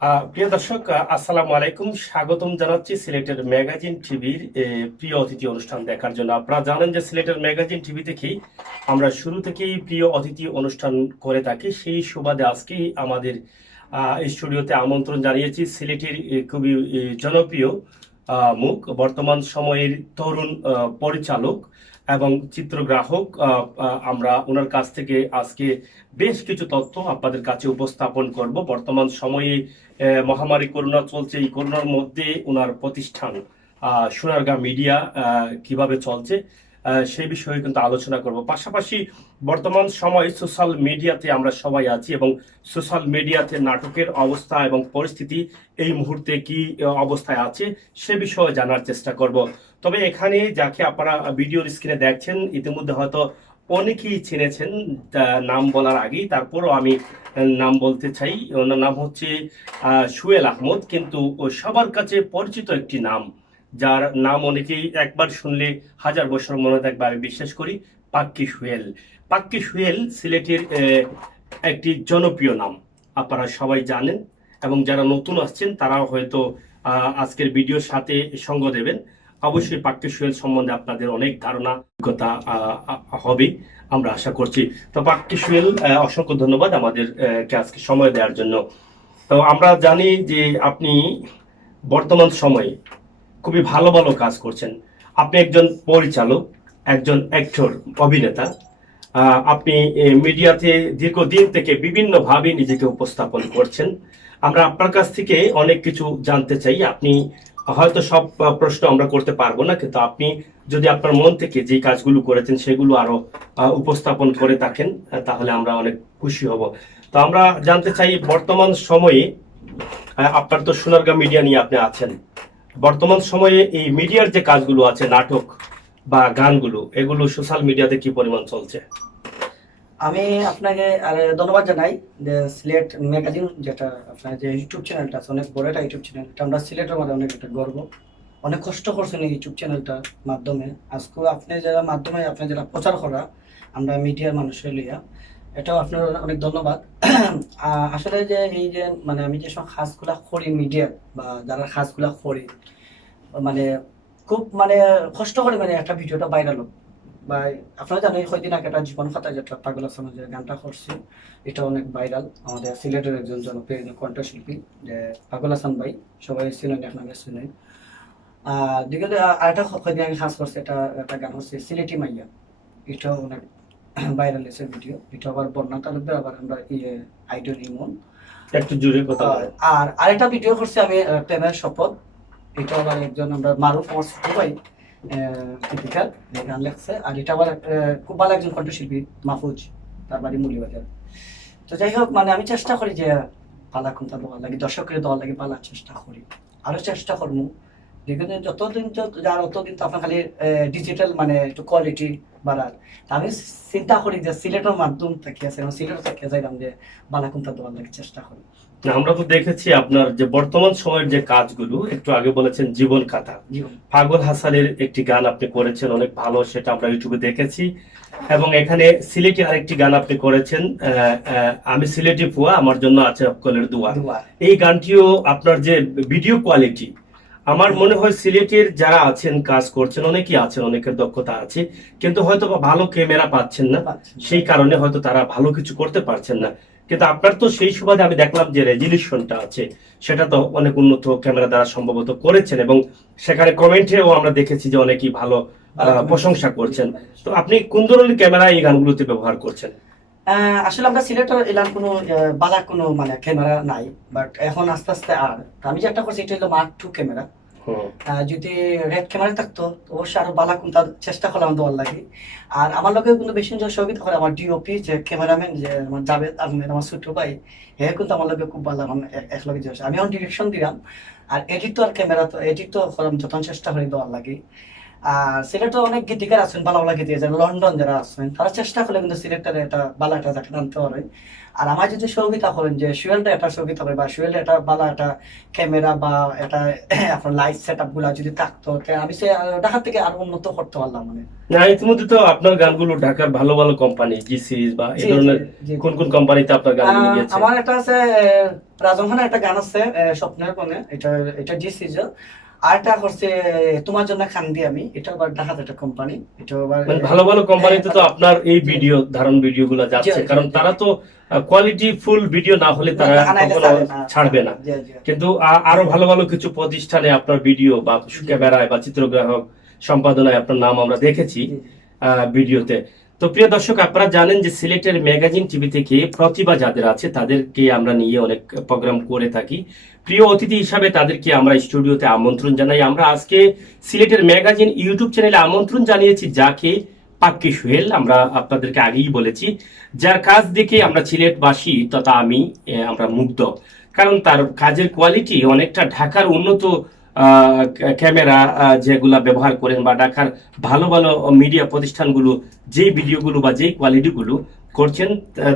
প্রিয় দর্শক, আসসালামু আলাইকুম। স্বাগতম জানাচ্ছি সিলেটের ম্যাগাজিন টিভির প্রিয় অতিথি অনুষ্ঠান দেখার জন্য। আপনারা জানেন যে সিলেটের ম্যাগাজিন টিভি থেকেই আমরা শুরু থেকেই প্রিয় অতিথি অনুষ্ঠান করে থাকি। সেই সুবাদে আজকেই আমাদের স্টুডিওতে আমন্ত্রণ জানিয়েছি সিলেটের খুবই জনপ্রিয় মুখ, বর্তমান সময়ের তরুণ পরিচালক এবং চিত্রগ্রাহক। আমরা ওনার কাছ থেকে আজকে বেশ কিছু তথ্য আপনাদের কাছে উপস্থাপন করব। বর্তমান সময়ে মহামারী করোনা চলছে, এই করোনার মধ্যে ওনার প্রতিষ্ঠান সোনারগাঁ মিডিয়া কিভাবে চলছে সেই বিষয়ে কিন্তু আলোচনা করব। পাশাপাশি বর্তমান সময়ে সোশ্যাল মিডিয়াতে আমরা সবাই আছি এবং সোশ্যাল মিডিয়াতে নাটকের অবস্থা এবং পরিস্থিতি এই মুহূর্তে কি অবস্থায় আছে সে বিষয়ে জানার চেষ্টা করব। তবে এখানে যাকে আপনারা ভিডিওর স্ক্রিনে দেখছেন ইতিমধ্যে হয়তো অনেকেই চিনেছেন নাম বলার আগেই, তারপরও আমি নাম বলতে চাই। ওনার নাম হচ্ছে সুয়েল আহমদ, কিন্তু সবার কাছে পরিচিত একটি নাম, যার নাম অনেকেই একবার শুনলে হাজার বছর মনে থাকবে আমি বিশ্বাস করি। পাক্কি সুয়েল। পাক্কি সুয়েল সিলেটের একটি জনপ্রিয় নাম, আপনারা সবাই জানেন এবং যারা নতুন আসছেন তারাও হয়তো আজকের ভিডিওর সাথে সঙ্গ দেবেন। অবশ্যই পাক্কি সুয়েল সম্বন্ধে আপনাদের অনেক ধারণা অভিজ্ঞতা হবে আমরা আশা করছি। তো পাক্কি সুয়েল, অসংখ্য ধন্যবাদ আমাদের আজকে সময় দেওয়ার জন্য। তো আমরা জানি যে আপনি বর্তমান সময়ে খুবই ভালো ভালো কাজ করছেন। আপনি একজন পরিচালক, একজন অ্যাক্টর, অভিনেতা। আপনি মিডিয়াতে দীর্ঘদিন থেকে বিভিন্নভাবে নিজেকে উপস্থাপন করছেন। আমরা আপনার কাছ থেকে অনেক কিছু জানতে চাই। আপনি হয়তো সব প্রশ্ন আমরা করতে পারবো না, কিন্তু আপনি যদি আপনার মন থেকে যে কাজগুলো করেছেন সেগুলো আরো উপস্থাপন করে থাকেন তাহলে আমরা অনেক খুশি হব। তো আমরা জানতে চাই বর্তমান সময়ে আপনার তো সোনারগাঁ মিডিয়া নিয়ে আপনি আছেন। বর্তমান সময়ে এই মিডিয়ার যে কাজগুলো আছে, নাটক বা গানগুলো, এগুলো সোশ্যাল মিডিয়াতে কি পরিমাণ চলছে? আমি আপনাকে ধন্যবাদ জানাই যে সিলেট ম্যাগাজিন, যেটা আপনার যে ইউটিউব চ্যানেলটা আছে, অনেক বড় একটা ইউটিউব চ্যানেল। এটা আমরা সিলেটের মধ্যে অনেক একটা গর্ব। অনেক কষ্ট করছেন এই ইউটিউব চ্যানেলটার মাধ্যমে। আজকে আপনি যারা প্রচার করা আমরা মিডিয়ার মানুষের লইয়া, এটাও আপনার অনেক ধন্যবাদ। আসলে যে এই যে মানে আমি যে সব কাজগুলা করি মিডিয়া বা যারা কাজগুলা করি, মানে খুব মানে কষ্ট করে মানে একটা ভিডিওটা ভাইরাল হোক। বা আপনারা জানেন কয়দিন আগে একটা জীবন খাতা যেটা পাগল হাসানের যে গানটা করছি, এটা অনেক ভাইরাল। আমাদের সিলেটের একজন জনপ্রিয় কণ্ঠশিল্পী যে পাগল হাসান ভাই, সবাই চিনেন, এক নামে চিনেন। দিকে আরেকটা কয়দিন আগে কাজ করছে, এটা একটা গান হচ্ছে সিলেটি মাইয়া, এটাও অনেক ভাইরাল হয়েছে ভিডিও। এটা আবার বন্যা তালুকদার, আবার আমরা আইডল ইমন। একটু জোরে কথা বলেন। আর আরেকটা ভিডিও করছে আমি, প্রেমের শপথ। এটা আবার একজন আমরা মারুফ, আমার ছোট ভাই গীতিকার, গান লেখছে। আর এটা আবার খুব ভালো একজন কণ্ঠশিল্পী মাহফুজ, তার বাড়ি মুলিবাজার। তো যাই হোক, মানে আমি চেষ্টা করি যে পালা কোনটা দেওয়ার লাগে, দর্শকের দেওয়ার লাগে পালার চেষ্টা করি, আরো চেষ্টা করবো। যেখানে যতদিন যার অতদিন তো আপনার খালি ডিজিটাল মানে একটু কোয়ালিটি বাড়ার। তা আমি চিন্তা করি যে সিলেটের মাধ্যম থেকে আছে, সিলেট থেকে যাইলাম যে বালা কোনটা দেওয়ার লাগে চেষ্টা করি। আমরা তো দেখেছি আপনার যে বর্তমান সময়ের যে কাজগুলো, একটু আগে বলেছেন জীবন কাথা, পাগল হাসানের একটি গান আপনি করেছেন অনেক ভালো, সেটা আমরা ইউটিউবে দেখেছি। এবং এখানে সিলেটি আরেকটি গান আপনি করেছেন, আমি সিলেটি ফুয়া আমার জন্য আছে অক্কলের দোয়া। এই গানটিও আপনার যে ভিডিও কোয়ালিটি, আমার মনে হয় সিলেটের যারা আছেন কাজ করছেন অনেকেই আছেন, অনেকের দক্ষতা আছে, কিন্তু হয়তো ভালো ক্যামেরা পাচ্ছেন না, সেই কারণে হয়তো তারা ভালো কিছু করতে পারছেন না। কিন্তু আপনার তো সেই সুবাদে আমি দেখলাম যে রেজলিউশনটা আছে, সেটা তো অনেক উন্নত ক্যামেরা দ্বারা সম্ভবত করেছেন এবং সেখানে কমেন্টেও আমরা দেখেছি যে অনেকেই ভালো প্রশংসা করছেন। তো আপনি কোন ধরনের ক্যামেরা এই গানগুলোতে ব্যবহার করছেন? আসলে আমরা সিলেটের এলার কোনো বালা কোনো মানে ক্যামেরা নাই, বাট এখন আস্তে আস্তে। আর আমি যে একটা করছি, এটা হলো মার্ক 2 ক্যামেরা। যদি রেড ক্যামেরা থাকতো অবশ্যই আরো বালা কোনটা চেষ্টা করলাম দেওয়ার লাগে। আর আমার লোকের কিন্তু বেশি সহযোগিতা করে আমার ডিওপি, যে ক্যামেরাম্যান, যে আমার জাভেদ আহমেদ, আমার ছোট ভাই, হে কিন্তু আমার লোকে খুব ভালো একলগে আমি এখন ডিরেকশন দিলাম। আর এডিট তো আর ক্যামেরা তো এডিট তো যত চেষ্টা করে দেওয়ার লাগে। আর সিলেটে অনেক গীতিকার আছেন, ভালো ভালো গীতিকার যারা লন্ডন যারা আছেন, তারা চেষ্টা করলে কিন্তু সিলেটের একটা বালা একটা জায়গা আনতে পারে। আর আমার যদি সহযোগিতা করেন যে সুয়েলটা একটা সহযোগিতা করে বা সুয়েলটা একটা বালা একটা ক্যামেরা বা একটা আপনার লাইট সেট আপ গুলা যদি থাকতো, আমি সে ঢাকার থেকে আরো উন্নত করতে পারলাম মানে। না, ইতিমধ্যে তো আপনার গানগুলো ঢাকার ভালো ভালো কোম্পানি জি সিরিজ বা এই জি, ধরনের জি, জি। কোন কোন কোম্পানিতে আপনার গানগুলো গেছে? আমার একটা আছে রাজন খানের একটা গান আছে স্বপ্নের কোণে, এটা এটা জি সিজন। আর একটা করছে তোমার জন্য খান্দি আমি, এটা আবার ঢাকাতে একটা কোম্পানি, এটা আবার মানে ভালো ভালো কোম্পানিতে তো আপনার এই ভিডিও ধারণ ভিডিও গুলো যাচ্ছে, জি, কারণ জি, তারা তো কোয়ালিটি ফুল ভিডিও না হলে তারা আনাইলে কখনো ছাড়ে না। ছাড়বে না। জি, জি। কিন্তু আরো ভালো ভালো কিছু প্রতিষ্ঠানে আপনার ভিডিও বা ক্যামেরায় বা চিত্রগ্রাহক সম্পাদনায় আপনার নাম আমরা দেখেছি জি, ভিডিওতে। তো প্রিয় দর্শক, আপনারা জানেন যে সিলেটের ম্যাগাজিন টিভি থেকে প্রতিভা যাদের আছে তাদেরকে আমরা নিয়ে অনেক প্রোগ্রাম করে থাকি। প্রিয় অতিথি হিসাবে তাদেরকে আমরা স্টুডিওতে আমন্ত্রণ জানাই। আমরা আজকে সিলেটের ম্যাগাজিন ইউটিউব চ্যানেলে আমন্ত্রণ জানিয়েছি যাকে পাক্কি সোহেল, আমরা আপনাদেরকে আগেই বলেছি, যার কাজ দেখে আমরা সিলেটবাসী তথা আমি আমরা মুগ্ধ। কারণ তার কাজের কোয়ালিটি অনেকটা ঢাকার উন্নত ক্যামেরা যেগুলা ব্যবহার করেন বা ঢাকার ভালো ভালো মিডিয়া প্রতিষ্ঠানগুলো যেই ভিডিওগুলো বা যেই কোয়ালিটিগুলো করছেন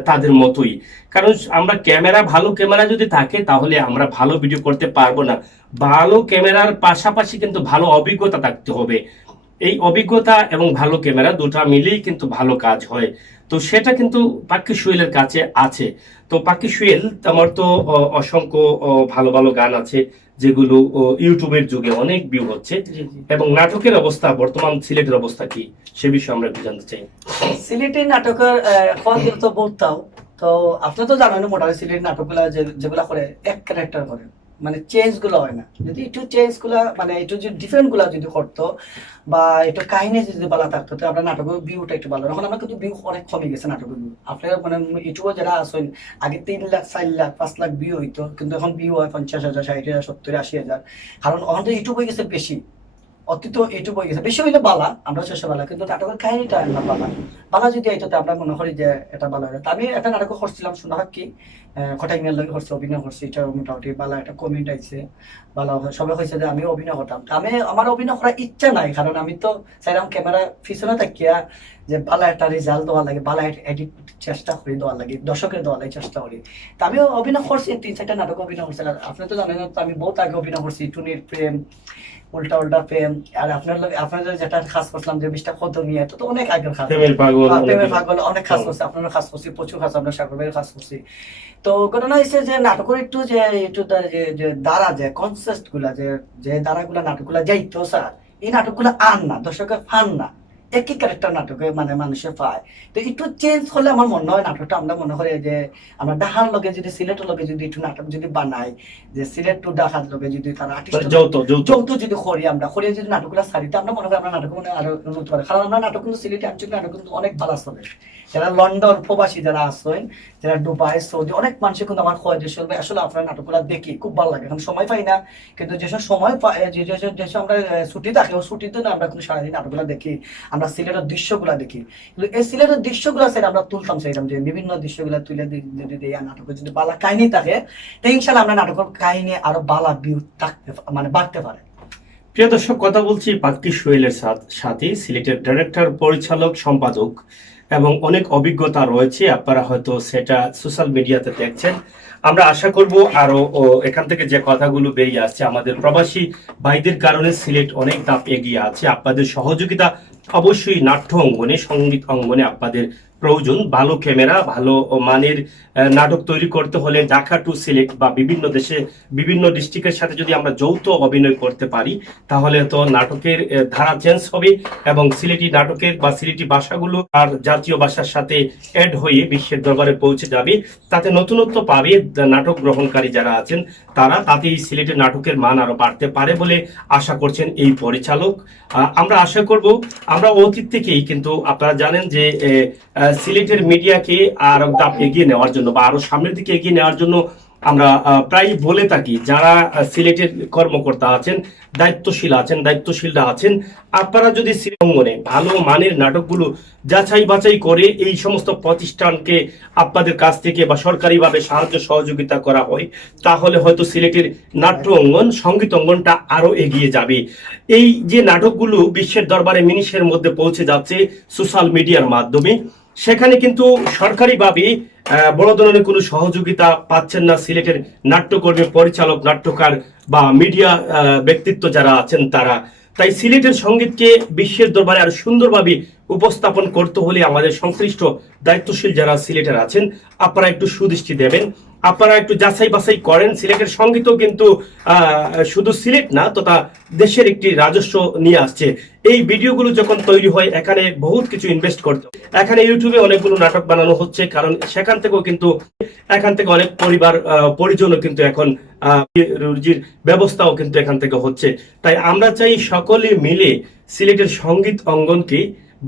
তাদের মতোই। কারণ আমরা ক্যামেরা, ভালো ক্যামেরা যদি থাকে তাহলে আমরা ভালো ভিডিও করতে পারবো না। ভালো ক্যামেরার পাশাপাশি কিন্তু ভালো অভিজ্ঞতা থাকতে হবে। এই অভিজ্ঞতা এবং ভালো ক্যামেরা দুটা মিলেই কিন্তু ভালো কাজ হয়। তো সেটা কিন্তু পাক্কি সোহেলের কাছে আছে। তো পাক্কি সোহেল, আমার তো অসংখ্য ভালো ভালো গান আছে যেগুলো ইউটিউবের যুগে অনেক ভিউ হচ্ছে। জি, জি। এবং নাটকের অবস্থা, বর্তমান সিলেটের অবস্থা কি সে বিষয়ে আমরা একটু জানতে চাই। সিলেটি নাটকের এখন তো বলতাম, তো আপনি তো জানেন মোটামুটি সিলেটি নাটকগুলা যেগুলা করে এক ক্যারেক্টার করে, মানে চেঞ্জ গুলো হয় না। যদি একটু চেঞ্জ গুলা মানে একটু যদি ডিফারেন্ট গুলা যদি করতো বা একটু কাহিনী যদি ভালো থাকতো, তো আপনার নাটকের ভিউটা একটু ভালো। এখন আমরা কিন্তু ভিউ অনেক কমে গেছে নাটকের ভিউ। আপনার মানে ইউটিউবে যারা আসেন আগে 3 লাখ 4 লাখ 5 লাখ ভিউ হইতো, কিন্তু এখন ভিউ হয় 50,000 60,000 70,000 80,000। কারণ এখন তো ইউটিউব হয়ে গেছে বেশি, অতীত এইটুকু হয়ে গেছে। বেশি হইলে বালা, আমরা শেষে বালা, কিন্তু নাটকের কাহিনীটা না বালা। বালা যদি এইটাতে আমরা মনে করি যে এটা বালা হয়। আমি একটা নাটক করছিলাম সোনাহাক কি খটাই মেয়ের লগে করছি, অভিনয় করছি, এটা মোটামুটি বালা একটা কমেন্ট আইছে, বালা সবাই কইছে যে আমি অভিনয় করতাম। আমি আমার অভিনয় করার ইচ্ছা নাই, কারণ আমি তো চাইলাম ক্যামেরা পিছনে থাকিয়া যে বালা একটা রেজাল্ট দেওয়া লাগে, বালা এডিট চেষ্টা করি দেওয়ার লাগে, দর্শকের দেওয়ার লাগে চেষ্টা করি। তা আমি অভিনয় করছি 3-4টা নাটক অভিনয় করছি। আর আপনি তো জানেন তো আমি বহুত আগে অভিনয় করছি, টুনির প্রেম, উল্টা উল্টা প্রেম। আর আপনাদের যেটা খাস করছিলাম যে মিস্টার কত নিয়ে, তো তো অনেক আগের খাস, প্রেমের পাগল, প্রেমের পাগল অনেক খাস করছে, আপনারা খাস করছি, প্রচুর খাস, আপনার সাগর ভাইয়ের খাস করছি। তো ঘটনা হয়েছে যে নাটকের একটু যে একটু যে দ্বারা যে কনসেপ্ট গুলা যে দ্বারাগুলা নাটকগুলা যাইতো স্যার, এই নাটকগুলা আন না, দর্শকের ফান না, একই ক্যারেক্টার নাটকে মানে মানুষের পায়। তো একটু চেঞ্জ হলে আমার মনে হয় নাটকটা আমরা মনে করি যে আমরা ঢাকার লগে যদি সিলেটের লগে যদি একটু নাটক যদি বানাই, যে সিলেট টু ঢাকার লগে যদি তারা আর্টিস্ট যৌথ যদি করি, আমরা করি যদি নাটকগুলো সারি, তো আমরা মনে করি আমরা নাটক মানে আরো উন্নত পারে। কারণ আমরা নাটক কিন্তু সিলেটি আঞ্চলিক নাটক কিন্তু অনেক ভালো চলে। যারা লন্ডন প্রবাসী যারা আসেন, যারা দুবাই সৌদি, অনেক মানুষ কিন্তু আমার কয় যে আসলে আপনার নাটকগুলো দেখি খুব ভালো লাগে, এখন সময় পাই না। কিন্তু যেসব সময় পাই, যেসব আমরা ছুটি থাকে, ওই ছুটিতে না আমরা কিন্তু সারাদিন নাটকগুলো দেখি, আমরা সিলেটের দৃশ্যগুলো দেখি। কিন্তু এই সিলেটের দৃশ্যগুলো স্যার আমরা তুলতাম, চাইতাম যে বিভিন্ন দৃশ্যগুলো তুলে যদি দেই, নাটকের যদি বালা কাহিনী থাকে, তো ইনশাল্লাহ আমরা নাটকের কাহিনী আরো বালা ভিউ থাকতে মানে বাড়তে পারে। প্রিয় দর্শক, কথা বলছি পাক্কি সোহেলের সাথে, সিলেটের ডাইরেক্টর, পরিচালক, সম্পাদক এবং অনেক অভিজ্ঞতা রয়েছে। আপনারা হয়তো সেটা সোশ্যাল মিডিয়াতে দেখছেন। আমরা আশা করব আরো এখান থেকে যে কথাগুলো বেরিয়ে আসছে, আমাদের প্রবাসী ভাইদের কারণে সিলেট অনেক ধাপ এগিয়ে আছে। আপনাদের সহযোগিতা অবশ্যই নাট্য অঙ্গনে, সঙ্গীত অঙ্গনে আপনাদের প্রয়োজন। ভালো ক্যামেরা, ভালো মানের নাটক তৈরি করতে হলে ঢাকা টু সিলেট বা বিভিন্ন দেশে বিভিন্ন ডিস্ট্রিক্টের সাথে যদি আমরা যৌথ অভিনয় করতে পারি, তাহলে তো নাটকের ধারা চেঞ্জ হবে এবং সিলেটি নাটকের বা সিলেটি ভাষাগুলো আর জাতীয় ভাষার সাথে অ্যাড হয়ে বিশ্বের দরবারে পৌঁছে যাবে। তাতে নতুনত্ব পাবে নাটক গ্রহণকারী যারা আছেন তারা, তাতে এই সিলেটের নাটকের মান আরো বাড়তে পারে বলে আশা করছেন এই পরিচালক। আমরা আশা করব, আমরা অতীত থেকেই কিন্তু আপনারা জানেন যে সিলেটের মিডিয়াকে আরো ধাপ এগিয়ে নেওয়ার জন্য বা আরো সামনের দিকে এগিয়ে নেওয়ার জন্য আমরা প্রায় বলে থাকি, যারা সিলেটের কর্মকর্তা আছেন, দায়িত্বশীলরা আছেন, আপনারা যদি সিলেট অঙ্গনে ভালো মানের নাটকগুলো যাচাই বাছাই করে এই সমস্ত প্রতিষ্ঠানকে আপনাদের কাছ থেকে বা সরকারিভাবে সাহায্য সহযোগিতা করা হয়, তাহলে হয়তো সিলেটের নাট্য অঙ্গন, সঙ্গীত অঙ্গনটা আরো এগিয়ে যাবে। এই যে নাটকগুলো বিশ্বের দরবারে মিনিশের মধ্যে পৌঁছে যাচ্ছে সোশ্যাল মিডিয়ার মাধ্যমে, সেখানে কিন্তু সরকারিভাবে বড় ধরনের কোনো সহযোগিতা পাচ্ছেন না সিলেটের নাট্যকর্মী, পরিচালক, নাট্যকার বা মিডিয়া ব্যক্তিত্ব যারা আছেন তারা। তাই সিলেটের সঙ্গীতকে বিশ্বের দরবারে আরো সুন্দরভাবে উপস্থাপন করতে হলে আমাদের সংশ্লিষ্ট দায়িত্বশীল যারা সিলেটের আছেন, আপনারা একটু সুদৃষ্টি দেবেন, আপনারা একটু যাচাই বাছাই করেন। সিলেটের সঙ্গীতও কিন্তু শুধু সিলেট না, তথা দেশের একটি রাজস্ব নিয়ে আসছে। এই ভিডিওগুলো যখন তৈরি হয়, এখানে বহুত কিছু ইনভেস্ট করতে হয়। এখানে ইউটিউবে অনেকগুলো নাটক বানানো হচ্ছে, কারণ সেখান থেকেও কিন্তু এখান থেকে অনেক পরিজনও কিন্তু এখন রুজির ব্যবস্থাও কিন্তু এখান থেকে হচ্ছে। তাই আমরা চাই সকলে মিলে সিলেটের সঙ্গীত অঙ্গনকে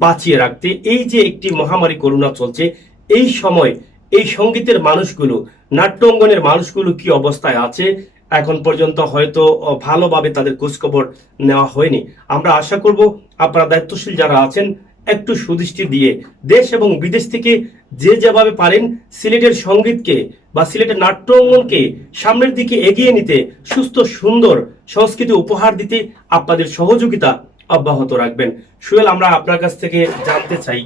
বাঁচিয়ে রাখতে। এই যে একটি মহামারী করোনা চলছে, এই সময় এই সঙ্গীতের মানুষগুলো, নাট্য অঙ্গনের মানুষগুলো কি অবস্থায় আছে এখন পর্যন্ত হয়তো ভালোভাবে তাদের খোঁজখবর নেওয়া হয়নি। আমরা আশা করব আপনারা দায়িত্বশীল যারা আছেন একটু সুদৃষ্টি দিয়ে দেশ এবং বিদেশ থেকে যে যেভাবে পারেন সিলেটের সঙ্গীতকে বা সিলেটের নাট্য অঙ্গনকে সামনের দিকে এগিয়ে নিতে, সুস্থ সুন্দর সংস্কৃতি উপহার দিতে আপনাদের সহযোগিতা অব্যাহত রাখবেন। সুহেল, আমরা আপনার কাছ থেকে জানতে চাই,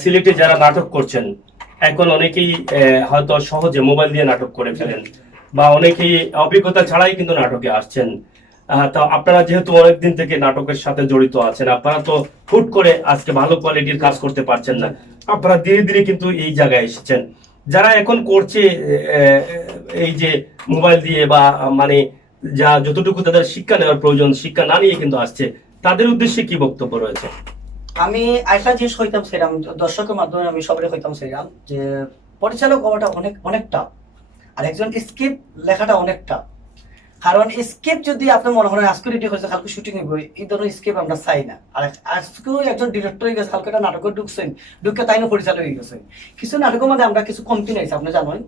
সিলেটে যারা নাটক করছেন, এখন অনেকেই হয়তো সহজে মোবাইল দিয়ে নাটক করে ফেলেন, বা অনেকেই অভিজ্ঞতা ছাড়াই কিন্তু নাটকে আসছেন। তা আপনারা যেহেতু অনেকদিন থেকে নাটকের সাথে জড়িত আছেন, আপনারা তো হুট করে আজকে ভালো কোয়ালিটির কাজ করতে পারছেন না, আপনারা ধীরে ধীরে কিন্তু এই জায়গায় এসেছেন। যারা এখন করছে এই যে মোবাইল দিয়ে বা মানে যা যতটুকু তাদের শিক্ষা নেওয়ার প্রয়োজন, শিক্ষা না নিয়ে কিন্তু আসছে, তাদের উদ্দেশ্যে কি বক্তব্য রয়েছে? আমি একটা জিনিস হইতাম সেরাম, দর্শকের মাধ্যমে আমি সবাই হইতাম সেরাম, যে পরিচালক হওয়াটা অনেক অনেকটা, আর একজন স্ক্রিপ্ট লেখাটা অনেকটা। কারণ স্ক্রিপ্ট যদি আপনি মনে করেন আজকে রেডি হয়েছে, কালকে শুটিং হইব, এই ধরনের স্ক্রিপ্ট আমরা চাই না। আর আজকেও একজন ডিরেক্টর হয়ে গেছে, কালকে একটা নাটকে ঢুকছেন, ঢুকে তাই না পরিচালক হয়ে গেছে। কিছু নাটকের মধ্যে আমরা কিছু কমতি নাইছি, আপনি জানেন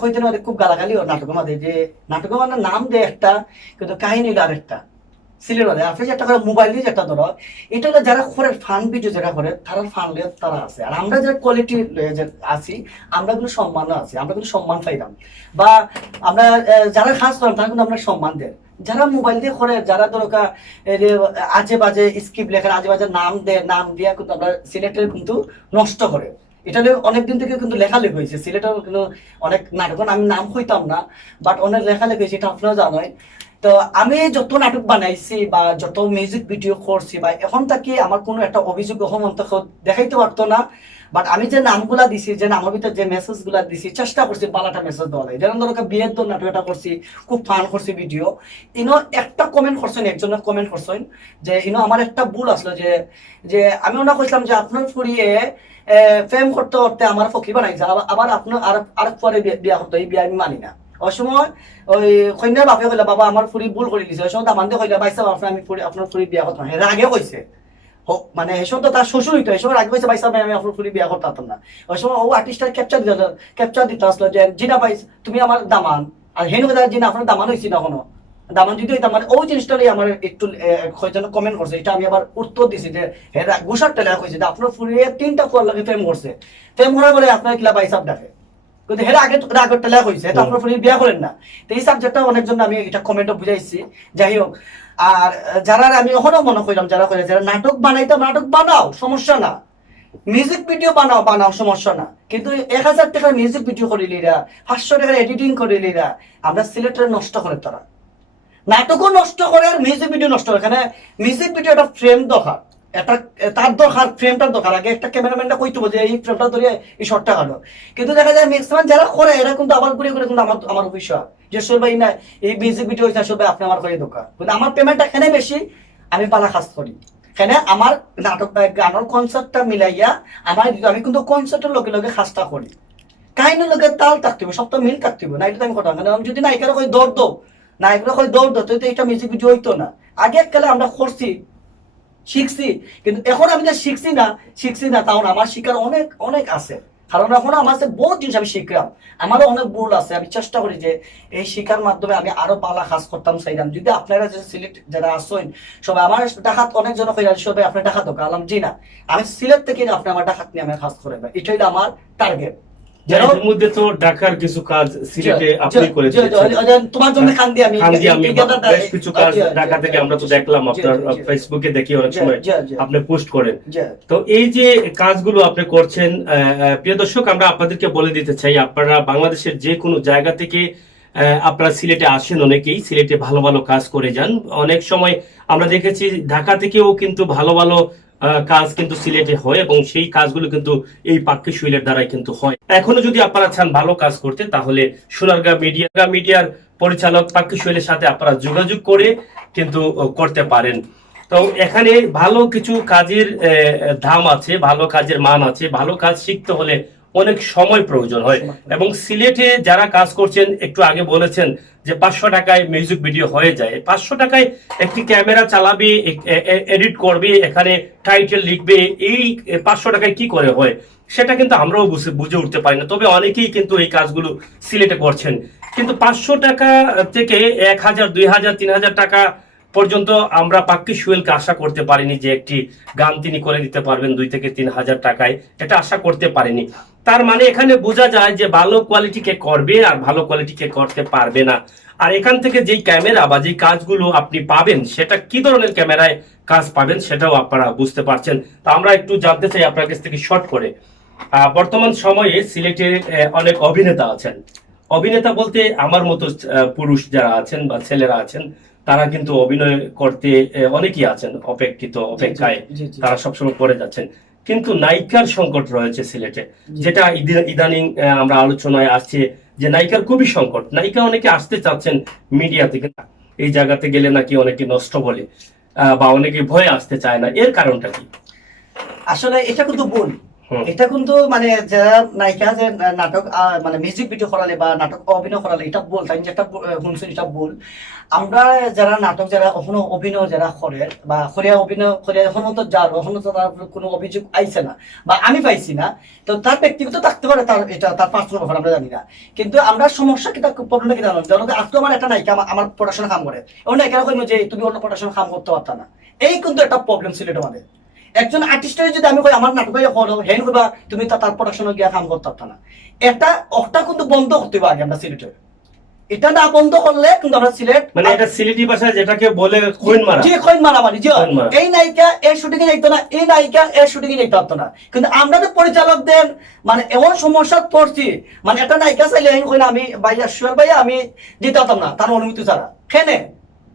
হইতে না খুব গালাগালি নাটকের মধ্যে, যে নাটকের মধ্যে নাম দেয় একটা কিন্তু কাহিনী হইলো আরেকটা। সিলেট বাদে আপনি যেটা করে মোবাইল দিয়ে যেটা ধরো, এটা যারা করে ফান ভিডিও যেটা করে তারা ফান তারা আছে। আর আমরা যারা কোয়ালিটি আছি, আমরা কিন্তু সম্মানও আছি, আমরা কিন্তু সম্মান পাইলাম। বা আমরা যারা খাস করেন তারা কিন্তু আমরা সম্মান দেয়। যারা মোবাইল দিয়ে করে, যারা দরকার আজে বাজে স্ক্রিপ্ট লেখেন, আজে বাজে নাম দেয়, নাম দিয়া কিন্তু আমরা সিলেটের কিন্তু নষ্ট করে। এটা অনেকদিন থেকে কিন্তু লেখালেখি হয়েছে সিলেটের কিন্তু অনেক নাটক, আমি নাম হইতাম না, বাট অনেক লেখালেখি হয়েছে, এটা আপনারা জানেন। তো আমি যত নাটক বানাইছি বা যত মিউজিক ভিডিও করছি, বা এখন থাকি আমার কোনো একটা অভিযোগ দেখাইতে পারতো না। বাট আমি যে নামগুলা দিছি, যে নামের ভিতরে যে মেসেজ গুলা দিছি, চেষ্টা করছি বালাটা মেসেজ দেওয়া যায়। যেমন ধরো বিয়ের দল নাটক এটা করছি, খুব ফান করছি ভিডিও। একটা কমেন্ট করছেন, একজনের কমেন্ট করছেন যে আমার একটা ভুল আসলো, যে আমি ওনা কইছিলাম যে আপনার ফুরিয়ে ফেম করতে করতে আমার ফকি বানাইছে, আবার আপনার আর পরে বিয়া করতে, এই বিয়া আমি মানি না। ওই সময় ওই কন্যার বাপে কইলা বাবা আমার ফুরি ভুল করে দিছে, ওই সময় দামান দিয়ে কইলা বাইসা আপনার আমি আপনার ফুরি বিয়া করতাম, হ্যাঁ আগে কইছে মানে এই সময় তো তার শ্বশুর হইতো, এই সময় আগে কইছে বাইসা আমি আপনার ফুরি বিয়া করতাম না। ওই সময় ও আর্টিস্টার ক্যাপচার দিতে আসলো যে জিনা পাইস তুমি আমার দামান, আর হেন কথা জিনা আপনার দামান হয়েছি না কোনো দামান যদি হইতাম, মানে ওই জিনিসটা আমার একটু যেন কমেন্ট করছে, এটা আমি আবার উত্তর দিছি যে হ্যাঁ ঘুষার টেলা কইছে যে আপনার ফুরিয়ে 3টা ফুয়ার লাগে ফেম করছে, ফেম করার পরে আপনার কিলা বাইসাব ডাকে, কিন্তু হেরা আগে রাগের টেলা হয়েছে, তো আপনার ফুরিয়ে বিয়া করেন না। তো এই সাবজেক্টটা অনেকজন আমি এটা কমেন্টও বুঝাইছি। যাই হোক, আর যারা আমি এখনো মনে করলাম যারা করে, যারা নাটক বানাইতাম, নাটক বানাও সমস্যা না, মিউজিক ভিডিও বানাও সমস্যা না, কিন্তু 1000 টাকার মিউজিক ভিডিও করিলিরা, 500 টাকার এডিটিং করিলিরা, আমরা সিলেটের নষ্ট করে, তারা নাটকও নষ্ট করে আর মিউজিক ভিডিও নষ্ট করে। এখানে মিউজিক ভিডিও একটা ফ্রেম দরকার, একটা তার দরকার, ফ্রেমটার দরকার। আগে একটা ক্যামেরাম্যানটা কইতে যে এই ফ্রেমটা ধরে এই শটটা কাটো, কিন্তু দেখা যায় ম্যাক্সিমাম যারা করে এরা কিন্তু আবার ঘুরে ঘুরে কিন্তু আমার অফিসার যে সবাই না এই মিউজিক ভিডিও হয়েছে সবাই আপনি আমার করে দোকান, কিন্তু আমার পেমেন্টটা এখানে বেশি, আমি পালা কাজ করি। এখানে আমার নাটক গানের কনসার্টটা মিলাইয়া আমি কিন্তু কনসার্টের লগে লগে কাজটা করি, কাহিনীর লগে তাল থাকতে হবে, সব তো মিল থাকতে হবে, না এটা আমি কথা। মানে আমি যদি নায়িকারা কই দৌড় দো, নায়করা কই দৌড় দো, তো এটা মিউজিক ভিডিও হইতো না। আগে কালে আমরা করছি, শিখছি, কিন্তু এখন আমি যে শিখছি না তাও না, আমার শিকার অনেক অনেক আছে। কারণ এখন আমার কাছে বহুত জিনিস আমি শিখলাম, আমারও অনেক ভুল আছে, আমি চেষ্টা করি যে এই শিখার মাধ্যমে আমি আরো পালা কাজ করতাম চাইলাম। যদি আপনারা যে সিলেট যারা আসেন সবাই আমার ডাকাত অনেকজন হয়ে যাবে, সবাই আপনার ডাকাত হোক আলাম জি না, আমি সিলেট থেকে আপনি আমার ডাকাত নিয়ে আমি কাজ করে এটাই আমার টার্গেট। এর মধ্যে তো ঢাকার কিছু কাজ সিলেটে আপনি করে দিয়েছেন, তোমার জন্য কান্দি আমি বেশ কিছু কাজ ঢাকা থেকে আমরা তো দেখলাম, আপনার ফেসবুকে দেখি অনেক সময় আপনি পোস্ট করেন। তো এই যে কাজগুলো আপনি করছেন, প্রিয় দর্শক আমরা আপনাদেরকে বলে দিতে চাই, আপনারা বাংলাদেশের যে কোনো জায়গা থেকে আপনারা সিলেটে আসেন, অনেকেই সিলেটে ভালো ভালো কাজ করে যান। অনেক সময় আমরা দেখেছি ঢাকা থেকেও কিন্তু ভালো ভালো কাজ কিন্তু সিলেটে হয়, এবং সেই কাজগুলো কিন্তু এই পাক্কি সুইলের দ্বারাই কিন্তু হয়। এখনো যদি আপনারা চান ভালো কাজ করতে, তাহলে সোনারগাঁ মিডিয়ার পরিচালক পাক্কি সুইলের সাথে আপনারা যোগাযোগ করে কিন্তু করতে পারেন। তো এখানে ভালো কিছু কাজের দাম আছে, ভালো কাজের মান আছে। ভালো কাজ শিখতে হলে অনেক সময় প্রয়োজন হয়, এবং সিলেটে যারা কাজ করছেন একটু আগে বলেছেন যে 500 টাকায় মিউজিক ভিডিও হয়ে যায়। 500 টাকায় একটি ক্যামেরা চালাবে, এডিট করবে, এখানে টাইটেল লিখবে, এই 500 টাকায় কি করে হয় সেটা কিন্তু আমরাও বুঝে উঠতে পারি না। তবে অনেকেই কিন্তু এই কাজগুলো সিলেটে করছেন, কিন্তু 500 টাকা থেকে 1000, 2000, 3000 টাকা পর্যন্ত আমরা পাক্কি সুয়েলকে আশা করতে পারিনি যে একটি গান তিনি করে দিতে পারবেন 2 থেকে 3000 টাকায়, এটা আশা করতে পারিনি। তার মানে এখানে বোঝা যায় যে ভালো কোয়ালিটি কে করবে আর ভালো কোয়ালিটি কে করতে পারবে না। আর এখান থেকে যেই ক্যামেরা বা যেই কাজগুলো আপনি পাবেন, সেটা কি ধরনের ক্যামেরায় কাজ পাবেন সেটাও আপনারা বুঝতে পারছেন। তা আমরা একটু জানতে চাই আপনার কাছ থেকে শর্ট করে, বর্তমান সময়ে সিলেটে অনেক অভিনেতা আছেন। অভিনেতা বলতে আমার মতো পুরুষ যারা আছেন বা ছেলেরা আছেন, তারা কিন্তু অভিনয় করতে অনেকেই আছেন অপেক্ষায়, তারা সবসময় করে যাচ্ছেন। কিন্তু নায়িকার সংকট রয়েছে সিলেটে, যেটা ইদানিং আমরা আলোচনায় আসছে যে নায়িকার খুবই সংকট। নায়িকা অনেকে আসতে চাচ্ছেন মিডিয়া থেকে, এই জায়গাতে গেলে নাকি অনেকে নষ্ট বলে, বা অনেকে ভয়ে আসতে চায় না। এর কারণটা কি? আসলে এটা কিন্তু ভুল। এটা কিন্তু মানে যারা নায়িকা যে নাটক মানে মিউজিক ভিডিও করালে বা নাটক অভিনয় করালে এটা ভুল, তাই যেটা শুনছেন এটা ভুল। আমরা যারা নাটক যারা এখনো অভিনয় যারা করে বা করিয়া অভিনয় করে এখনো তো যার এখনো তো তার কোনো অভিযোগ আইছে না বা আমি পাইছি না, তো তার ব্যক্তিগত থাকতে পারে, তার এটা তার পার্সোনাল ব্যাপার আমরা জানি না। কিন্তু আমরা সমস্যা কি, তার প্রবলেমটা কি জানো, যেমন আজকে আমার একটা নায়িকা আমার পড়াশোনা কাম করে, অন্য নায়িকা কইলো যে তুমি অন্য পড়াশোনা কাম করতে পারতা না, এই কিন্তু একটা প্রবলেম সিলেট আমাদের। একজন আর্টিস্টের যদি আমি কই আমার নাটক হলো হেন কইবা তুমি তার পড়াশোনা গিয়া কাম করতে পারতা না, এটা ওটা কিন্তু বন্ধ করতে হবে আগে আমরা সিলেটে। এটা না বন্ধ করলে কিন্তু আমরা সিলেট মানে এটা সিলেটি ভাষায় যেটাকে বলে কইন মারা, জি কইন মারামারি, জি এই নায়িকা এই শুটিং এ যাইতো না, এই নায়িকা এই শুটিং এ যাইতে পারতো না। কিন্তু আমরা তো পরিচালকদের মানে এমন সমস্যা পড়ছি, মানে একটা নায়িকা চাইলে কই না আমি ভাইয়া সুয়েল ভাইয়া আমি যেতে পারতাম না তার অনুমতি ছাড়া। কেনে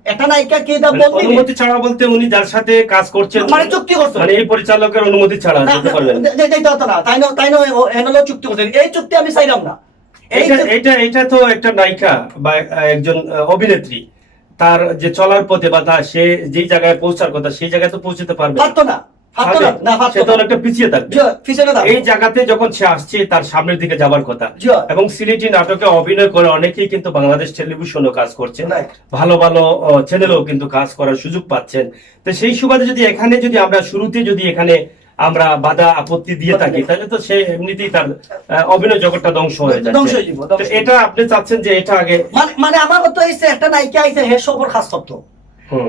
একটা নায়িকা কি দা বলতে অনুমতি ছাড়া বলতে উনি যার সাথে কাজ করছেন মানে চুক্তি করছেন, মানে এই পরিচালকের অনুমতি ছাড়া যেতে পারবেন না, তাই না এনলো চুক্তি করছেন, এই চুক্তি আমি চাইলাম না। এটা তো একটা নায়িকা বা একজন অভিনেত্রী, তার যে চলার পথে বা তার সে যেই জায়গায় পৌঁছার কথা সেই জায়গায় তো পৌঁছতে পারবে পারতো না, সে তো অনেকটা পিছিয়ে থাকবে। এই জায়গাতে যখন সে আসছে তার সামনের দিকে যাবার কথা, এবং সিলেটি নাটকে অভিনয় করে অনেকেই কিন্তু বাংলাদেশ টেলিভিশনও কাজ করছেন, ভালো ভালো চ্যানেলেও কিন্তু কাজ করার সুযোগ পাচ্ছেন। তো সেই সুবাদে যদি এখানে যদি আমরা শুরুতে যদি এখানে আমরা বাধা আপত্তি দিয়ে থাকি, তাহলে তো সে এমনিতেই তার অভিনয় জগৎটা ধ্বংস হয়ে যাচ্ছে। এটা আপনি চাচ্ছেন যে এটা আগে মানে আমার কথা হইছে একটা নায়িকা আইছে হে সবর খাস করতো,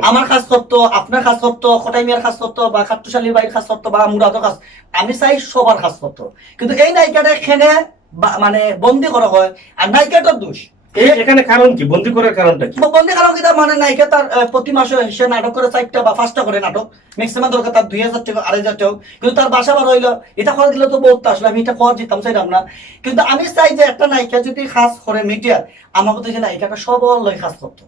আমার কাজ করতো, আপনার কাজ করতো, খটাই মিয়ার কাজ করতো, বা খাট্টুশালী ভাইয়ের কাজ করতো, বা মুরাদও কাজ, আমি চাই সবার কাজ করতো। কিন্তু এই নায়িকাটা এখানে মানে বন্দি করা হয়, আর নায়িকাটার দোষ। এখানে কারণ কি, বন্দি করার কারণটা কি? বন্দি কারণ কি, মানে নায়িকা তার প্রতি মাসে সে নাটক করে 4টা বা 5টা করে নাটক, ম্যাক্সিমাম দরকার তার 2000 টাকা 2500 টাকা, কিন্তু তার বাসা বার হইলো, এটা খরচ দিলে তো বহুত, আসলে আমি এটা খরচ দিতাম চাইলাম না। কিন্তু আমি চাই যে একটা নায়িকা যদি কাজ করে মিডিয়া, আমার কথা যে নায়িকাটা সবল লয় কাজ করতো,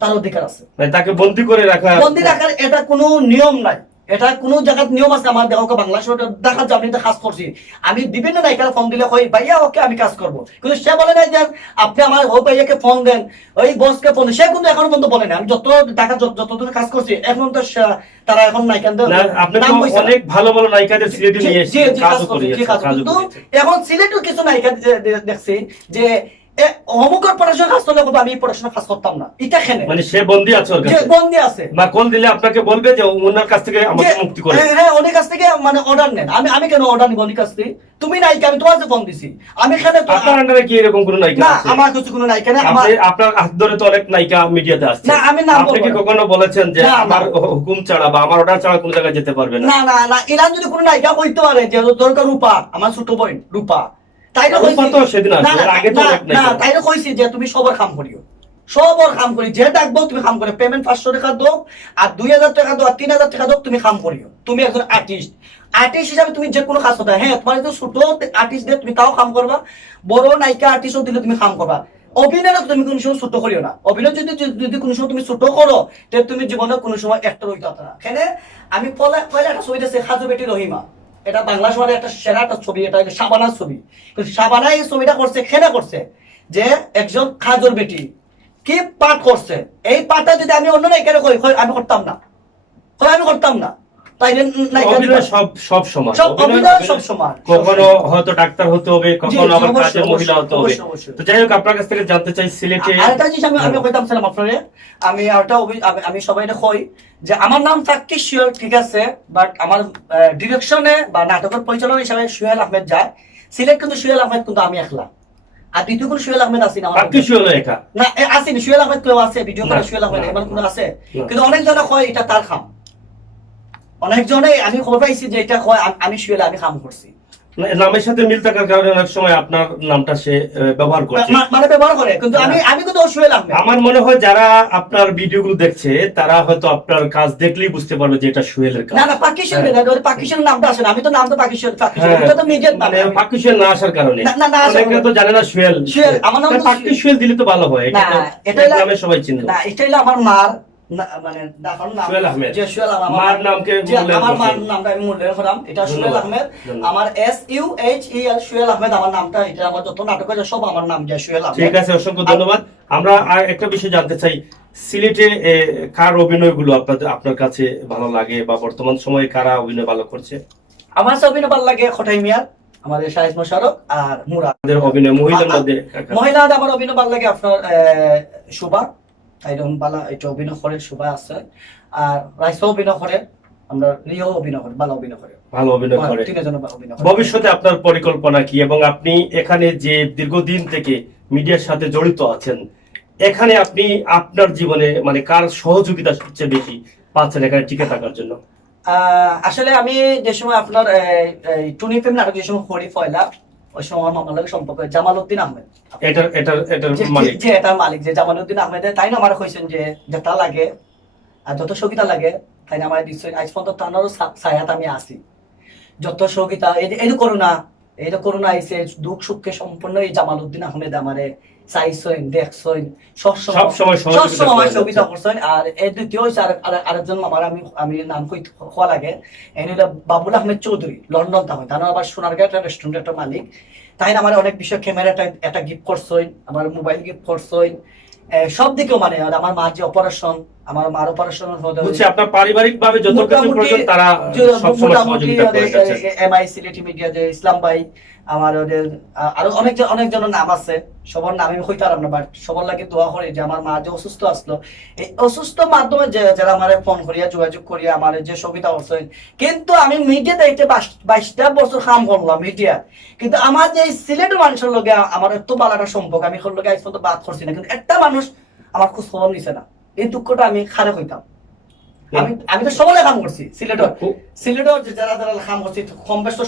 তার অধিকার আছে। তাকে বন্দি করে রাখা, বন্দি রাখার এটা কোনো নিয়ম নাই, এটা কোনো জায়গায় নিয়ম আছে আমার দেখো বাংলাদেশ দেখা যাবে, আমি কাজ করছি, আমি বিভিন্ন নায়িকার ফোন দিলে কই ভাইয়া ওকে আমি কাজ করবো, কিন্তু সে বলে না যে আপনি আমার ও ভাইয়াকে ফোন দেন, ওই বসকে ফোন দেন, সে কিন্তু এখনো পর্যন্ত বলে না। আমি টাকা যতদূর কাজ করছি এখন তো তারা এখন নায়িকাদের অনেক ভালো ভালো নায়িকাদের সিলেটে নিয়ে এসেছে, কাজ করছে। কিন্তু এখন সিলেটের কিছু নায়িকা দেখছি যে অমুকের পড়াশোনা কাজ করলে বলবো আমি এই পড়াশোনা কাজ করতাম না, এটা খেলে মানে সে বন্দী আছে ওর যে কাছে, বন্দি আছে। বা কল দিলে আপনাকে বলবে যে ওনার কাছ থেকে আমাকে মুক্তি করে। হ্যাঁ, ওদের কাছ থেকে মানে অর্ডার নেন। আমি কেন অর্ডার নিব ওদের কাছ থেকে? তুমি নায়িকা, আমি তোমার ফোন দিছি, আমি এখানে আপনার আন্ডারে কি এরকম কোনো নায়িকা না, আছে? আমার কিছু কোনো নায়িকা না। আপনার হাত ধরে তো অনেক নায়িকা মিডিয়াতে আসছে, না, আমি নাম আপনি বলবো কি না। কখনো বলেছেন যে না, না। আমার হুকুম ছাড়া বা আমার অর্ডার ছাড়া কোনো জায়গায় যেতে পারবে না? না না না, এরা যদি কোনো নায়িকা হইতে পারে, যে দরকার রূপা, আমার ছোট বোন রূপা, তাইলে রূপা তো সেদিন আসবে, এর আগে তো অনেক না, নায়িকা। তাইলে কইছি যে তুমি সবার কাম করিও, সবার কাম করি, যে ডাকবো তুমি কাম করে, পেমেন্ট 500 টাকা দাও, আর 2000 টাকা দাও, আর 3000 টাকা দাও, তুমি কাম করিও। তুমি একজন আর্টিস্ট, আর্টিস্ট হিসাবে তুমি যে কোনো কাজ করতে, হ্যাঁ তোমার তো ছোট আর্টিস্ট দিয়ে তুমি তাও কাম করবা, বড় নায়িকা আর্টিস্টও দিলে তুমি কাম করবা। অভিনয় তুমি কোনো সময় ছোট করিও না। অভিনয় যদি কোনো সময় তুমি ছোট করো, তাহলে তুমি জীবনে কোনো সময় একটা হইতে পারতো না। এখানে আমি পয়লা একটা ছবি দেখছি, খাজু বেটি রহিমা, এটা বাংলা সমাজের একটা সেরা একটা ছবি, এটা শাবানার ছবি। কিন্তু শাবানা এই ছবিটা করছে, খেলা করছে যে একজন খাজুর বেটি কি পাঠ করছে, এই পাঠটা যদি আমি অন্য নায়িকারে কই, আমি করতাম না, আমি করতাম না। তাই অভিনয় সব সমান, অভিনয় সব সমান। কখনো হয়তো ডাক্তার হতে হবে, কখনো আবার অবশ্যই, কাজের মহিলা হতে হবে। অবশ্যই, অবশ্যই। তো যাই হোক, আপনার কাছ থেকে জানতে চাই সিলেটে আরেকটা জিনিস আমি কইতাম ছিলাম আপনারে, আমি আরেকটা আমি সবাইকে কই যে আমার নাম থাকতে শিওর, ঠিক আছে, বাট আমার ডিরেকশনে বা নাটকের পরিচালক হিসাবে সোহেল আহমেদ যায়। সিলেট কিন্তু সোহেল আহমেদ কিন্তু আমি একলা, আর দ্বিতীয় কোন সোহেল আহমেদ আসি না আমার বাকি ছিল একা। না, আসেনি সোহেল আহমেদ, কেউ আছে ভিডিও করে না, সোহেল আহমেদ না, এমন কোন আছে? না। কিন্তু অনেকজনে কয় এটা তার খাম, অনেকজনে আমি খবর পাইছি যে এটা কয় আমি সোহেল, আমি খাম করছি, নামের সাথে মিল থাকার কারণে অনেক সময় আপনার নামটা সে ব্যবহার করছে। মানে ব্যবহার করে, কিন্তু আমি কিন্তু সোহেল আহমেদ। আমার মনে হয় যারা আপনার ভিডিওগুলো দেখছে তারা হয়তো আপনার কাজ দেখলেই বুঝতে পারবে যে এটা সোহেলের কাজ। না না, পাকিস্তান পাকিস্তানের নামটা আসে না, আমি তো নাম তো পাকিস্তান, হ্যাঁ, এটা তো নিজের নাম। মানে পাক্কি সোহেল না আসার কারণে না, না আসার অনেকে তো জানে না সোহেল। সোহেল, আমার নাম তো পাক্কি সোহেল দিলে তো ভালো হয়, না, এটা এটা গ্রামে সবাই চিনতো। না, এটা হলো আমার মার মানে ডাকার নাম সোহেল আহমেদ। যে সোহেল আহমেদ, মার নামকে যে মূল্যায়ন আমার মার করছেন। নামটা আমি মূল্যায়ন করলাম, এটা সোহেল ধন্যবাদ, আহমেদ। ধন্যবাদ। আমার SUHEL সোহেল আহমেদ আমার নামটা, এটা আমার যত নাটক আছে সব আমার নাম যে সোহেল আহমেদ। ঠিক আছে, অসংখ্য ধন্যবাদ। আমরা আর একটা বিষয় জানতে চাই, সিলেটে কার অভিনয়গুলো আপনার কাছে ভালো লাগে, বা বর্তমান সময়ে কারা অভিনয় ভালো করছে? আমার সব অভিনয় ভালো লাগে খটাই মিয়ার, আমাদের শাহিদ মোশাররফ আর মুরাদ। তাদের অভিনয় মহিলার মধ্যে মহিলাদের আমার অভিনয় ভালো লাগে আপনার শোভা, একদম ভালো এটা অভিনয় করে, শোভা আছে। আর রাইসও অভিনয় করে, আমরা রিও অভিনয় করে, ভালো অভিনয় করে, ভালো অভিনয় করে। তিনজন অভিনয় করে। ভবিষ্যতে আপনার পরিকল্পনা কি, এবং আপনি এখানে যে দীর্ঘদিন থেকে মিডিয়ার সাথে জড়িত আছেন, এখানে আপনি আপনার জীবনে মানে কার সহযোগিতা সবচেয়ে বেশি পাচ্ছেন এখানে টিকে থাকার জন্য? আসলে আমি যে সময় আপনার টুনি ফিল্ম নাটক যে সময় করি পয়লা, ওই সময় আমার মামার লগে সম্পর্ক জামালউদ্দিন আহমেদ, এটার মালিক। যে এটার মালিক যে জামালউদ্দিন আহমেদ, তাই না আমার কইছেন যে যেটা লাগে আর যত সহযোগিতা লাগে তাই না আমার দিচ্ছেন। আজ পর্যন্ত তানারও ছায়াত আমি আছি, যত সহযোগিতা এই করোনা আইসে, দুঃখ সুখকে সম্পূর্ণ এই জামালউদ্দিন আহমেদ আমারে চাইছেন, দেখছেন, সবসময় সহযোগিতা করছেন। আর এই দ্বিতীয় হচ্ছে আরেকজন মামার আমি নাম হওয়া লাগে, এনে হলো বাবুল আহমেদ চৌধুরী, লন্ডন তা হয়, তার আবার সোনারগাঁ একটা রেস্টুরেন্টের একটা মালিক। তাই না আমার অনেক বিষয়, ক্যামেরা একটা গিফট করছেন, আমার মোবাইল গিফট করছেন, সব দিকেও মানে আমার মার যে অপারেশন, আমার মার অপারেশন হচ্ছে আপনার পারিবারিক ভাবে যত কিছু প্রয়োজন তারা সবসময় সহযোগিতা করে যাচ্ছে। MI সিলেটি মিডিয়া যে ইসলাম ভাই, আমার ওদের আরো অনেকজনের নাম আছে, সবার নাম আমি হইতে পারলাম না, বাট সবার লাগে দোয়া করি যে আমার মা যে অসুস্থ আসলো, এই অসুস্থ মাধ্যমে যারা আমার ফোন করিয়া যোগাযোগ করিয়া আমার যে সুবিধা করছেন। কিন্তু আমি মিডিয়াতে একটা 22টা বছর কাম করলাম মিডিয়া, কিন্তু আমার যে সিলেটের মানুষের লগে আমার এত ভালো একটা সম্পর্ক, আমি ওর লগে আজ পর্যন্ত বাদ করছি না, কিন্তু একটা মানুষ আমার খোঁজ খবর নিছে না। এই দুঃখটা আমি খারে হইতাম। আমি তো সবাই কাম করছি সিলেটর যারা কাম করছি, কম বেশ তো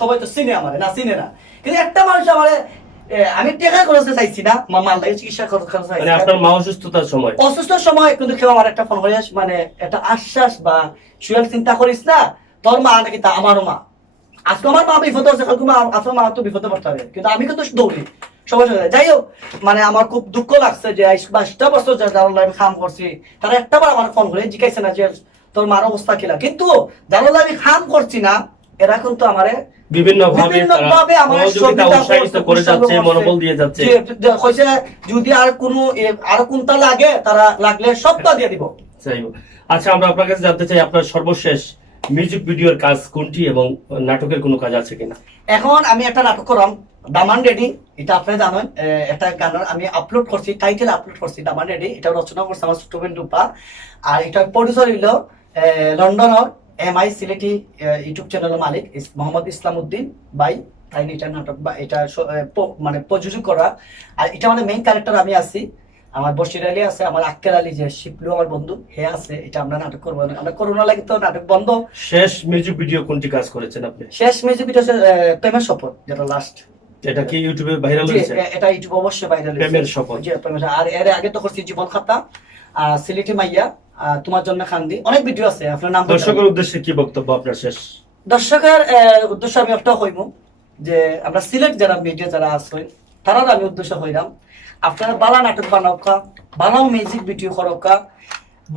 সবাই তো চিনে আমার, না চিনে না, কিন্তু একটা মানুষ আমার আমি টেকা খরচে চাইছি না, মার লাগে চিকিৎসা খরচ মানে আপনার মা অসুস্থতার সময় কিন্তু কেউ আমার একটা ফোন করে মানে একটা আশ্বাস বা সুয়াল চিন্তা করিস না, তোর মা নাকি তা আমারও মা, আজকে আমার মা বিপদে আছে, কালকে আপনার মা তো বিপদে পড়তে হবে, কিন্তু আমি কিন্তু দৌড়ি সবাই সবাই। যাই হোক, মানে আমার খুব দুঃখ লাগছে যে 22টা বছর যারা আমি কাম করছি, তারা একটা বার আমার ফোন করে জিজ্ঞাসা না যে তোর মার অবস্থা কিলা, কিন্তু যারা আমি কাম করছি না এরা কিন্তু আমারে বিভিন্ন ভাবে আমার সহযোগিতা উৎসাহিত করে যাচ্ছে, মনোবল দিয়ে যাচ্ছে। কইছে যদি আর কোনটা লাগে তারা লাগলে সবটা দিয়ে দিব। আচ্ছা, আমরা আপনার কাছে জানতে চাই আপনার সর্বশেষ মিউজিক ভিডিওর কাজ কোনটি, এবং নাটকের কোনো কাজ আছে কিনা? এখন আমি একটা নাটক করলাম দামান রেডি, এটা আপনারা জানেন, একটা গান আমি আপলোড করছি, টাইটেল আপলোড করছি দামান রেডি, এটা রচনা করছে আমার ছোট বোন রূপা। আর এটা প্রডিউসার হইল লন্ডনের MI সিলেটি ইউটিউব চ্যানেলের মালিক মোহাম্মদ ইসলাম উদ্দিন ভাই। তাই এটা নাটক বা এটা মানে প্রযোজক করা। আর এটা আমাদের মেইন ক্যারেক্টার আমি আছি, আমার বশির আলী আছে, আমার আক্কের আলী যে শিপলু আমার বন্ধু হে আছে। এটা আমরা নাটক করবো, আমরা করোনা লাগে তো নাটক বন্ধ। শেষ মিউজিক ভিডিও কোনটি কাজ করেছেন আপনি? শেষ মিউজিক ভিডিও প্রেমের শপথ, যেটা লাস্ট। এটা কি ইউটিউবে ভাইরাল হয়েছে? এটা ইউটিউব অবশ্যই ভাইরাল হয়েছে, প্রেমের শপথ। জি প্রেমের। আর এর আগে তো করছি জীবন খাতা, সিলেটি মাইয়া, তোমার জন্য খান্দি, অনেক ভিডিও আছে। আপনার নাম দর্শকের উদ্দেশ্যে কি বক্তব্য আপনার শেষ? দর্শকের উদ্দেশ্যে আমি একটা হইব যে আমরা সিলেট যারা মিডিয়া যারা আছে তারা আমি উদ্দেশ্য হইলাম, আপনারা বালা নাটক বানাওকা, বালাও মিউজিক ভিডিও করোকা,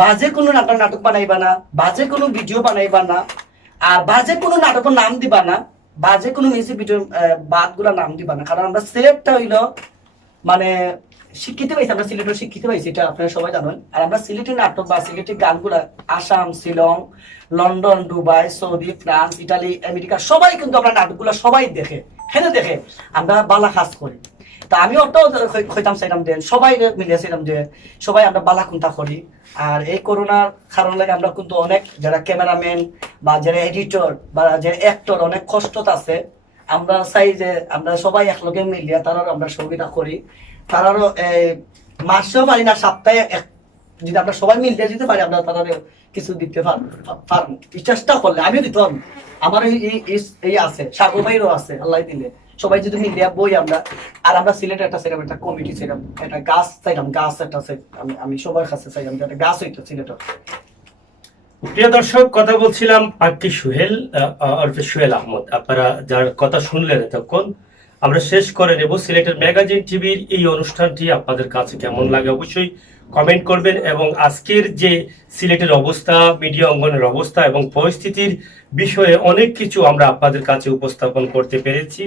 বাজে কোনো নাটক বানাইবা না, বাজে কোনো ভিডিও বানাইবা না, আর বাজে কোনো নাটকের নাম দিবা না, বাজে কোনো মিউজিক ভিডিও বাদগুলা নাম দিবা না। কারণ আমরা সিলেটটা হইল মানে শিক্ষিত পাইছি, আমরা সিলেটের শিক্ষিত পাইছি, এটা আপনারা সবাই জানেন। আর আমরা সিলেটি নাটক বা সিলেটি গানগুলা Assam, Shillong, London, Dubai, Saudi, France, Italy, America সবাই কিন্তু আমরা নাটকগুলা সবাই দেখে, হেনে দেখে আমরা বালা কাজ করি। তা আমি ওটাও হইতাম চাইলাম যে সবাই মিলিয়েছিলাম যে সবাই আমরা বালা কুন্তা করি। আর এই করোনার কারণ লাগে আমরা কিন্তু অনেক যারা ক্যামেরাম্যান বা যারা এডিটর বা যারা অ্যাক্টর অনেক কষ্ট আছে, আমরা চাই যে আমরা সবাই একলগে মিলিয়ে তারাও আমরা সহযোগিতা করি। তারারও মাসেও পারি না, সপ্তাহে যদি আমরা সবাই মিলিয়ে দিতে পারি আমরা তাদের কিছু দিতে পারবো। চেষ্টা করলে আমিও দিতে পারবো, আমার এই আছে, সাগর ভাইরও আছে, আল্লাহ দিলে সবাই যদি মিলিয়ে বই আমরা। আর আমরা সিলেটে একটা চাইলাম, একটা কমিটি চাইলাম, একটা গাছ চাইলাম, গাছ একটা আমি সবার কাছে চাইলাম যে একটা গাছ হইতো সিলেটের। প্রিয় দর্শক, কথা বলছিলাম পাক্কি সোহেল ওরফে সোহেল আহমদ। আপনারা যার কথা শুনলেন এতক্ষণ, আমরা শেষ করে নেব। সিলেটের ম্যাগাজিন টিভির এই অনুষ্ঠানটি আপনাদের কাছে কেমন লাগে অবশ্যই কমেন্ট করবেন। এবং আজকের যে সিলেটের অবস্থা, মিডিয়া অঙ্গনের অবস্থা এবং পরিস্থিতির বিষয়ে অনেক কিছু আমরা আপনাদের কাছে উপস্থাপন করতে পেরেছি।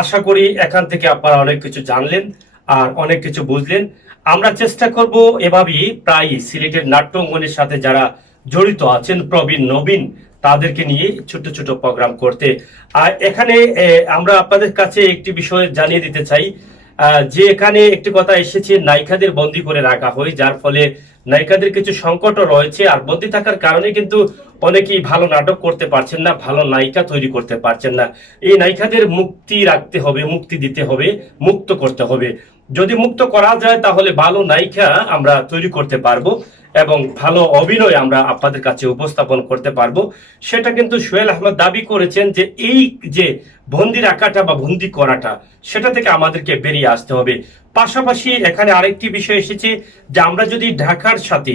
আশা করি এখান থেকে আপনারা অনেক কিছু জানলেন আর অনেক কিছু বুঝলেন। আমরা চেষ্টা করব এভাবেই প্রায় সিলেটের নাট্য অঙ্গনের সাথে যারা জড়িত আছেন, প্রবীণ নবীন, তাদেরকে নিয়ে ছোট ছোট প্রোগ্রাম করতে। আর এখানে আমরা আপনাদের কাছে একটি বিষয় জানিয়ে দিতে চাই যে এখানে একটি কথা এসেছে, নায়িকাদের বন্দী করে রাখা হয়, যার ফলে নায়িকাদের কিছু সংকটও রয়েছে। আর বন্দী থাকার কারণে কিন্তু অনেকেই ভালো নাটক করতে পারছেন না, ভালো নায়িকা তৈরি করতে পারছেন না। এই নায়িকাদের মুক্তি রাখতে হবে, মুক্তি দিতে হবে, মুক্ত করতে হবে। যদি মুক্ত করা যায় তাহলে ভালো নায়িকা আমরা তৈরি করতে পারবো এবং ভালো অভিনয় আমরা আপনাদের কাছে উপস্থাপন করতে পারবো। সেটা কিন্তু সোহেল আহমদ দাবি করেছেন যে এই যে বন্দি রাখাটা বা বন্দি করাটা, সেটা থেকে আমাদেরকে বেরিয়ে আসতে হবে। পাশাপাশি এখানে আরেকটি বিষয় এসেছে যে আমরা যদি ঢাকার সাথে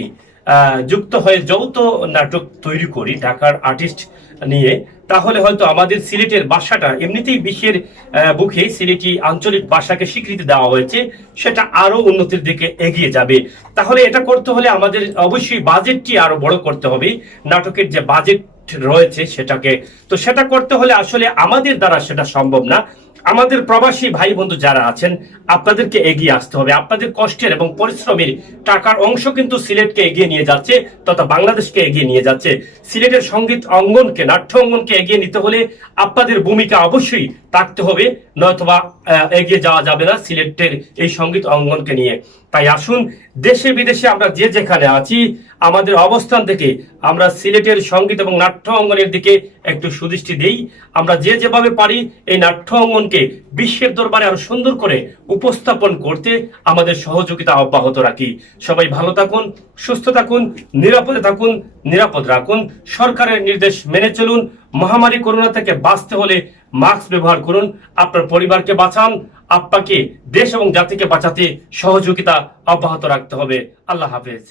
যুক্ত হয়ে যৌথ নাটক তৈরি করি ঢাকার আর্টিস্ট নিয়ে, তাহলে হয়তো আমাদের সিলেটের ভাষাটা এমনিতেই বিশ্বের বুকে সিলেটি আঞ্চলিক ভাষাকে স্বীকৃতি দেওয়া হয়েছে, সেটা আরো উন্নতির দিকে এগিয়ে যাবে। তাহলে এটা করতে হলে আমাদের অবশ্যই বাজেটটি আরো বড় করতে হবে, নাটকের যে বাজেট রয়েছে সেটাকে। তো সেটা করতে হলে আসলে আমাদের দ্বারা সেটা সম্ভব না। আমাদের প্রবাসী ভাই বন্ধু যারা আছেন, আপনাদেরকে এগিয়ে আসতে হবে। আপনাদের কষ্টের এবং পরিশ্রমের টাকার অংশ কিন্তু সিলেটকে এগিয়ে নিয়ে যাচ্ছে, তথা বাংলাদেশকে এগিয়ে নিয়ে যাচ্ছে। সিলেটের সঙ্গীত অঙ্গনকে, নাট্য অঙ্গনকে এগিয়ে নিতে হলে আপনাদের ভূমিকা অবশ্যই থাকতে হবে, নয়তোবা এগিয়ে যাওয়া যাবে না সিলেটের এই সঙ্গীত অঙ্গনকে নিয়ে। তাই আসুন, দেশে বিদেশে আমরা যে যেখানে আছি, আমাদের অবস্থান থেকে আমরা সিলেটের সঙ্গীত এবং নাট্য অঙ্গনের দিকে একটু সুদৃষ্টি দেই। আমরা যে যেভাবে পারি এই নাট্য অঙ্গনকে বিশ্বের দরবারে আরো সুন্দর করে উপস্থাপন করতে আমাদের সহযোগিতা অব্যাহত রাখি। সবাই ভালো থাকুন, সুস্থ থাকুন, নিরাপদে থাকুন, নিরাপদ রাখুন, সরকারের নির্দেশ মেনে চলুন। মহামারী করোনা থেকে বাঁচতে হলে মাস্ক ব্যবহার করুন, আপনার পরিবারকে বাঁচান, আপনাকে দেশ এবং জাতিকে বাঁচাতে সহযোগিতা অব্যাহত রাখতে হবে। আল্লাহ হাফেজ।